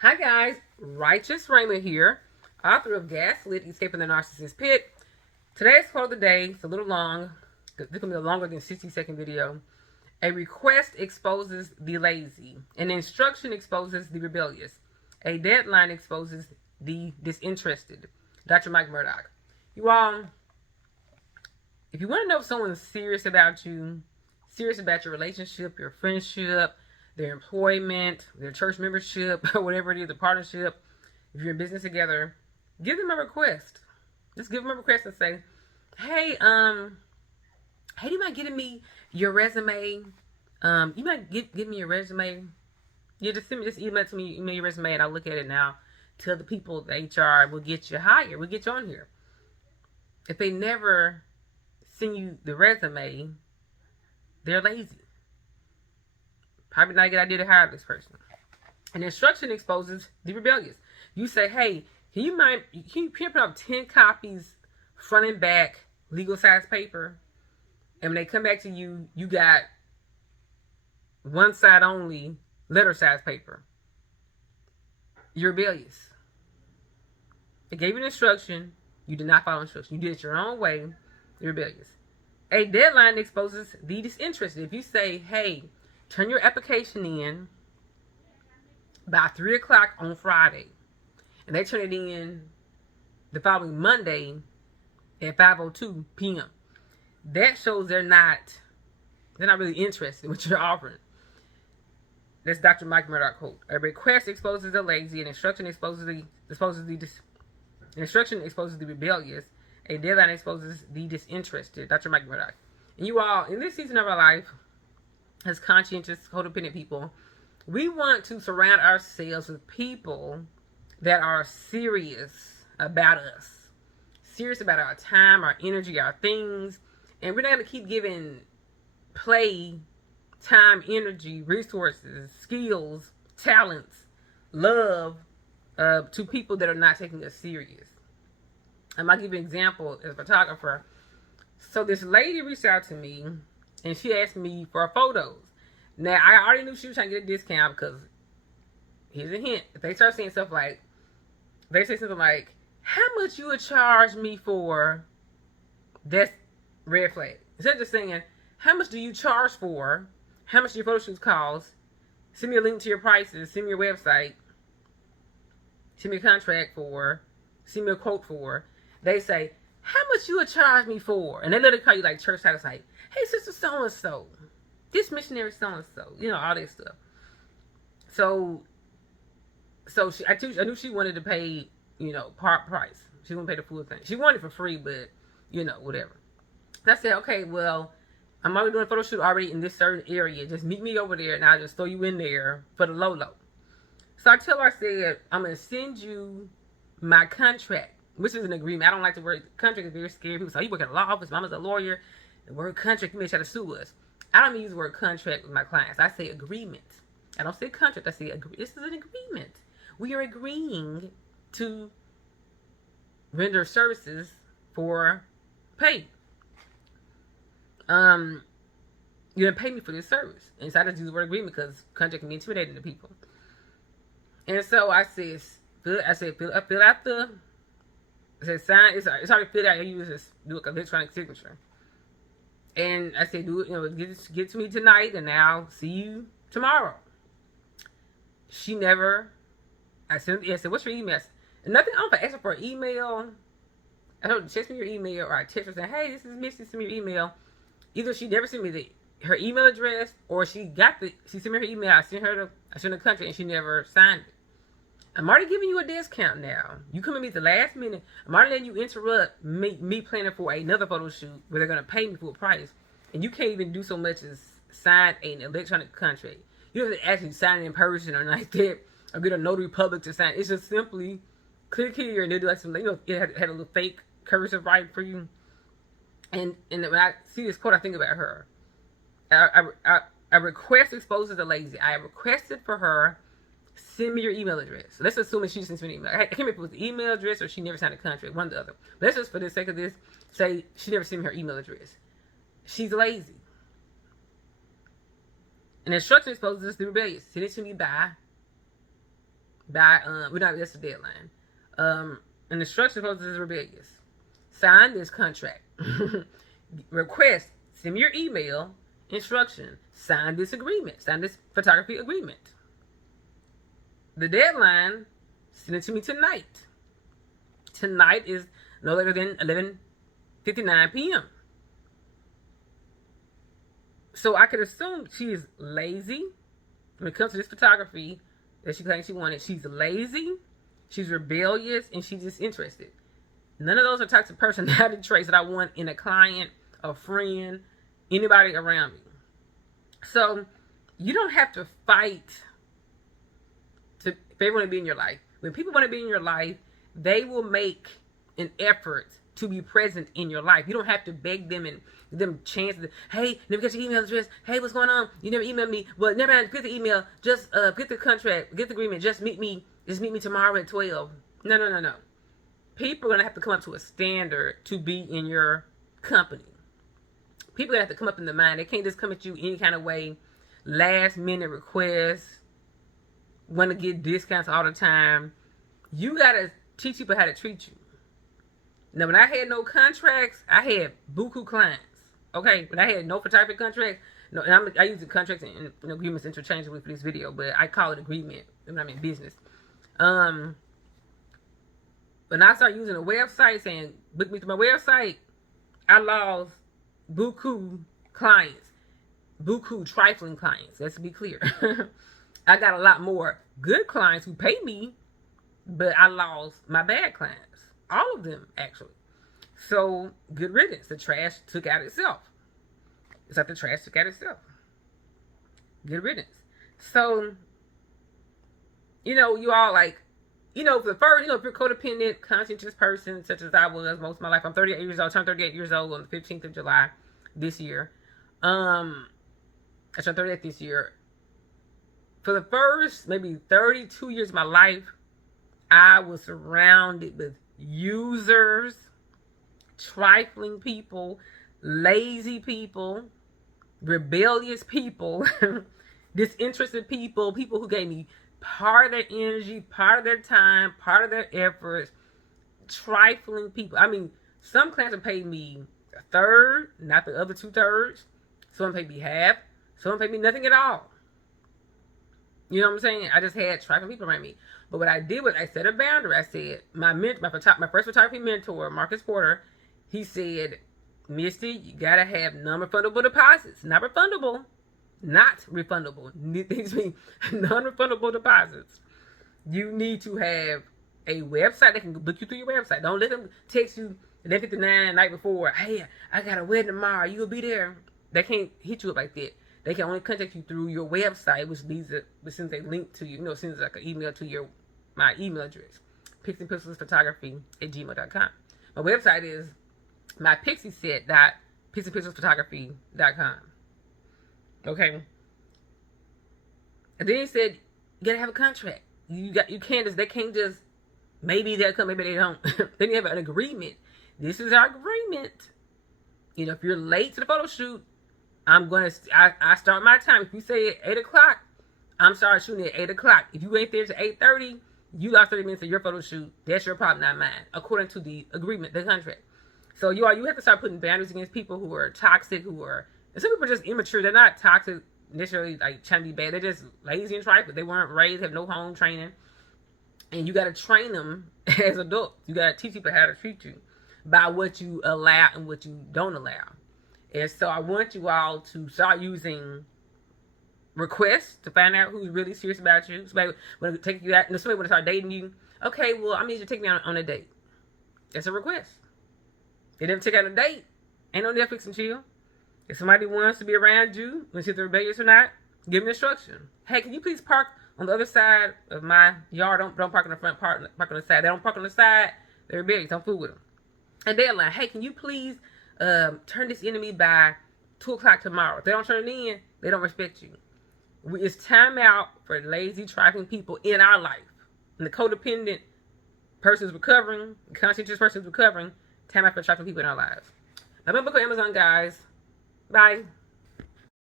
Hi guys, Righteous Raymond here, author of Gaslit, Escaping the Narcissist Pit. Today's quote of the day, it's a little long, this is going to be a longer than 60-second video. A request exposes the lazy. An instruction exposes the rebellious. A deadline exposes the disinterested. Dr. Mike Murdoch. You all, if you want to know if someone's serious about you, serious about your relationship, your friendship, their employment, their church membership, or whatever it is, the partnership, if you're in business together, give them a request. Just give them a request and say, hey, do you mind getting me your resume? You might give me your resume. Yeah, just email it to me, email your resume, and I'll look at it now. Tell the people, the HR will get you hired. We'll get you on here. If they never send you the resume, they're lazy. Probably not a good idea to hire this person. An instruction exposes the rebellious. You say, hey, can you print up 10 copies, front and back, legal size paper? And when they come back to you, you got one side only, letter size paper. You're rebellious. They gave you an instruction. You did not follow instruction. You did it your own way. You're rebellious. A deadline exposes the disinterested. If you say, hey, turn your application in by 3 o'clock on Friday, and they turn it in the following Monday at 5:02 p.m., that shows they're not really interested in what you're offering. That's Dr. Mike Murdoch quote. A request exposes the lazy, an instruction exposes the rebellious, a deadline exposes the disinterested. Dr. Mike Murdoch. And you all, in this season of our life, as conscientious, codependent people, we want to surround ourselves with people that are serious about us, serious about our time, our energy, our things, and we're not going to keep giving play, time, energy, resources, skills, talents, love to people that are not taking us serious. I might give you an example as a photographer. So this lady reached out to me and she asked me for photos. Now, I already knew she was trying to get a discount because, here's a hint. If they start saying stuff like, they say something like, how much you would charge me for, that's red flag. Instead of just saying, how much do you charge for, how much do your photo shoots cost, send me a link to your prices, send me your website, send me a contract for, send me a quote for, they say, how much you would charge me for? And they literally call you like church titles like, hey, sister so-and-so, this missionary so-and-so, all that stuff. So I knew she wanted to pay, part price. She wouldn't pay the full thing. She wanted it for free, but, whatever. So I said, okay, well, I'm already doing a photo shoot already in this certain area. Just meet me over there and I'll just throw you in there for the low. So I tell her, I said, I'm going to send you my contract, which is an agreement. I don't like the word contract. It's very scary. People say, you work at a law office. Mama's a lawyer. The word contract, you may try to sue us. I don't use the word contract with my clients. I say agreement. I don't say contract. I say this is an agreement. We are agreeing to render services for pay. You're gonna pay me for this service. And so I just use the word agreement because contract can be intimidating to people. And so I said, fill out the. I said sign. It's already filled out. You just do an electronic signature. And I said, do it. Get it to me tonight, and I'll see you tomorrow. She never. I said, what's your email? And nothing. I don't ask her for an email. I told her, text me your email, or I text her saying, hey, this is Missy. Send me your email. Either she never sent me her email address, or she sent me her email. I sent her the country, and she never signed it. I'm already giving you a discount now. You come at me at the last minute. I'm already letting you interrupt me planning for another photo shoot where they're going to pay me full price. And you can't even do so much as sign an electronic contract. You don't have to actually sign it in person or like that, or get a notary public to sign. It's just simply click here and they'll do like some, it had a little fake cursive writing for you. And when I see this quote, I think about her. A request exposes the lazy. I requested for her, send me your email address. So let's assume that she just sent me an email. I can't remember if it was the email address or she never signed a contract, one or the other. Let's just, for the sake of this, say she never sent me her email address. She's lazy. An instruction exposes the rebellious. Send it to me by by we're not that's the deadline. And the structure of is rebellious. Sign this contract. Request, send me your email instruction. Sign this agreement. Sign this photography agreement. The deadline, send it to me tonight. Tonight is no later than 11:59 p.m. So I could assume she is lazy when it comes to this photography that she claims she wanted. She's lazy, she's rebellious, and she's disinterested. None of those are types of personality traits that I want in a client, a friend, anybody around me. So you don't have to fight if they want to be in your life. When people want to be in your life, they will make an effort to be present in your life. You don't have to beg them and give them chances. Hey, never get your email address. Hey, what's going on? You never emailed me. Well, never mind. Get the email. Just get the contract. Get the agreement. Just meet me tomorrow at 12. No. People are gonna have to come up to a standard to be in your company. People are gonna have to come up in the mind. They can't just come at you any kind of way. Last minute requests. Want to get discounts all the time. You gotta teach people how to treat you. Now, when I had no contracts, I had buku clients. Okay, when I had no photography contracts, no, and I use the contracts and agreements interchangeably for this video, but I call it agreement when I'm in business. When I started using a website saying book me through my website, I lost buku clients, buku trifling clients. Let's be clear. I got a lot more good clients who pay me, but I lost my bad clients. All of them, actually. So, good riddance. The trash took out itself. It's like the trash took out itself. Good riddance. So, you all like, for the first, if you're a codependent, conscientious person, such as I was most of my life. I'm 38 years old. I turned 38 years old on the 15th of July this year. I turned 38 this year. For the first, maybe 32 years of my life, I was surrounded with users, trifling people, lazy people, rebellious people, disinterested people, people who gave me part of their energy, part of their time, part of their efforts, trifling people. I mean, some clients have paid me a third, not the other 2/3. Some paid me half. Some paid me nothing at all. You know what I'm saying? I just had trifling people around me. But what I did was I set a boundary. I said, my first photography mentor, Marcus Porter, he said, Misty, you got to have non-refundable deposits. Not refundable. Not refundable. These mean non-refundable deposits. You need to have a website that can book you through your website. Don't let them text you at 11:59 the night before. Hey, I got a wedding tomorrow. You'll be there. They can't hit you up like that. They can only contact you through your website, which sends a link to you. Sends like an email to my email address, pixieandpixelsphotography@gmail.com. My website is mypixieset.pixieandpixelsphotography.com. Okay. And then he said, you gotta have a contract. They can't just, maybe they'll come, maybe they don't. Then you have an agreement. This is our agreement. If you're late to the photo shoot, I start my time. If you say at 8 o'clock, I'm starting shooting at 8 o'clock. If you ain't there to 8:30, you lost 30 minutes of your photo shoot. That's your problem, not mine, according to the agreement, the contract. So you have to start putting boundaries against people who are toxic, and some people are just immature. They're not toxic necessarily, like trying to be bad. They're just lazy and trifling. They weren't raised, have no home training. And you got to train them as adults. You got to teach people how to treat you by what you allow and what you don't allow. And so I want you all to start using requests to find out who's really serious about you. Somebody want to take you out, somebody want to start dating you. Okay, well, I need you to take me on a date. That's a request. They never take out a date. Ain't no Netflix and chill. If somebody wants to be around you, when see if they're rebellious or not, give them instruction. Hey, can you please park on the other side of my yard? Don't park on the front, park on the side. They don't park on the side, they're rebellious. Don't fool with them. And they're like, hey, can you please turn this in to me by 2 o'clock tomorrow? If they don't turn it in, they don't respect you. It's time out for lazy, trifling people in our life. And the codependent person's recovering, the conscientious person's recovering. Time out for trifling people in our lives. My book on Amazon, guys. Bye.